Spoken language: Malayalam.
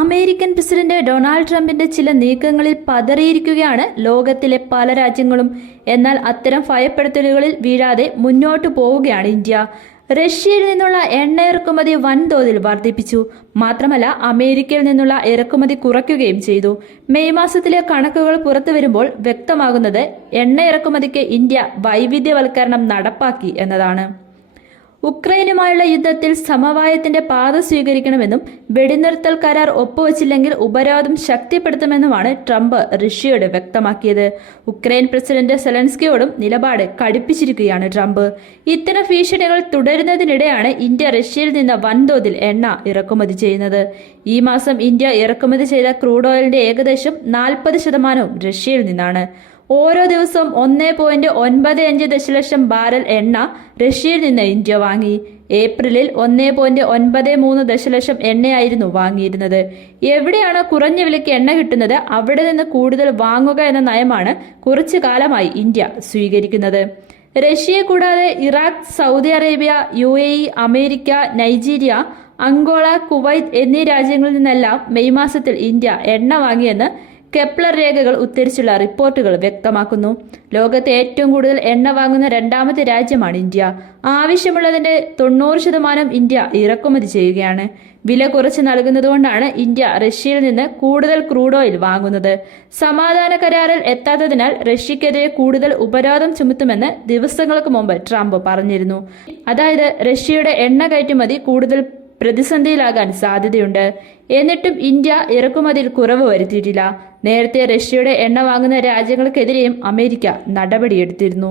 അമേരിക്കൻ പ്രസിഡന്റ് ഡൊണാൾഡ് ട്രംപിന്റെ ചില നീക്കങ്ങളിൽ പതറിയിരിക്കുകയാണ് ലോകത്തിലെ പല രാജ്യങ്ങളും. എന്നാൽ അത്തരം ഭയപ്പെടുത്തലുകളിൽ വീഴാതെ മുന്നോട്ടു പോവുകയാണ് ഇന്ത്യ. റഷ്യയിൽ നിന്നുള്ള എണ്ണ ഇറക്കുമതി വൻതോതിൽ വർദ്ധിപ്പിച്ചു. മാത്രമല്ല, അമേരിക്കയിൽ നിന്നുള്ള ഇറക്കുമതി കുറയ്ക്കുകയും ചെയ്തു. മെയ് മാസത്തിലെ കണക്കുകൾ പുറത്തുവരുമ്പോൾ വ്യക്തമാകുന്നത് എണ്ണ ഇറക്കുമതിക്ക് ഇന്ത്യ വൈവിധ്യവൽക്കരണം നടപ്പാക്കി എന്നതാണ്. ഉക്രൈനുമായുള്ള യുദ്ധത്തിൽ സമവായത്തിന്റെ പാത സ്വീകരിക്കണമെന്നും വെടിനിർത്തൽ കരാർ ഒപ്പുവച്ചില്ലെങ്കിൽ ഉപരോധം ശക്തിപ്പെടുത്തുമെന്നുമാണ് ട്രംപ് റഷ്യയോട് വ്യക്തമാക്കിയത്. ഉക്രൈൻ പ്രസിഡന്റ് സെലൻസ്കിയോടും നിലപാട് കടുപ്പിച്ചിരിക്കുകയാണ് ട്രംപ്. ഇത്തരം ഭീഷണികൾ തുടരുന്നതിനിടെയാണ് ഇന്ത്യ റഷ്യയിൽ നിന്ന് വൻതോതിൽ എണ്ണ ഇറക്കുമതി ചെയ്യുന്നത്. ഈ മാസം ഇന്ത്യ ഇറക്കുമതി ചെയ്ത ക്രൂഡ് ഓയിലിന്റെ ഏകദേശം 40% റഷ്യയിൽ നിന്നാണ്. ഓരോ ദിവസവും 1.95 ദശലക്ഷം ബാരൽ എണ്ണ റഷ്യയിൽ നിന്ന് ഇന്ത്യ വാങ്ങി. ഏപ്രിലിൽ 1.93 ദശലക്ഷം എണ്ണയായിരുന്നു വാങ്ങിയിരുന്നത്. എവിടെയാണോ കുറഞ്ഞ വിലയ്ക്ക് എണ്ണ കിട്ടുന്നത് അവിടെ നിന്ന് കൂടുതൽ വാങ്ങുക എന്ന നയമാണ് കുറച്ചു കാലമായി ഇന്ത്യ സ്വീകരിക്കുന്നത്. റഷ്യയെ കൂടാതെ Iraq, Saudi Arabia, UAE, America, Nigeria, Angola, Kuwait എന്നീ രാജ്യങ്ങളിൽ നിന്നെല്ലാം മെയ് മാസത്തിൽ ഇന്ത്യ എണ്ണ വാങ്ങിയെന്ന് കെപ്ലർ രേഖകൾ ഉദ്ധരിച്ചുള്ള റിപ്പോർട്ടുകൾ വ്യക്തമാക്കുന്നു. ലോകത്തെ ഏറ്റവും കൂടുതൽ എണ്ണ വാങ്ങുന്ന രണ്ടാമത്തെ രാജ്യമാണ് ഇന്ത്യ. ആവശ്യമുള്ളതിന്റെ 90% ഇന്ത്യ ഇറക്കുമതി ചെയ്യുകയാണ്. വില കുറച്ച് നൽകുന്നതുകൊണ്ടാണ് ഇന്ത്യ റഷ്യയിൽ നിന്ന് കൂടുതൽ ക്രൂഡ് ഓയിൽ വാങ്ങുന്നത്. സമാധാന കരാറിൽ എത്താത്തതിനാൽ റഷ്യക്കെതിരെ കൂടുതൽ ഉപരോധം ചുമത്തുമെന്ന് ദിവസങ്ങൾക്ക് മുമ്പ് ട്രംപ് പറഞ്ഞിരുന്നു. അതായത് റഷ്യയുടെ എണ്ണ കയറ്റുമതി കൂടുതൽ പ്രതിസന്ധിയിലാകാൻ സാധ്യതയുണ്ട്. എന്നിട്ടും ഇന്ത്യ ഇറക്കുമതിയിൽ കുറവ് വരുത്തിയിട്ടില്ല. നേരത്തെ റഷ്യയുടെ എണ്ണ വാങ്ങുന്ന രാജ്യങ്ങൾക്കെതിരെയും അമേരിക്ക നടപടിയെടുത്തിരുന്നു.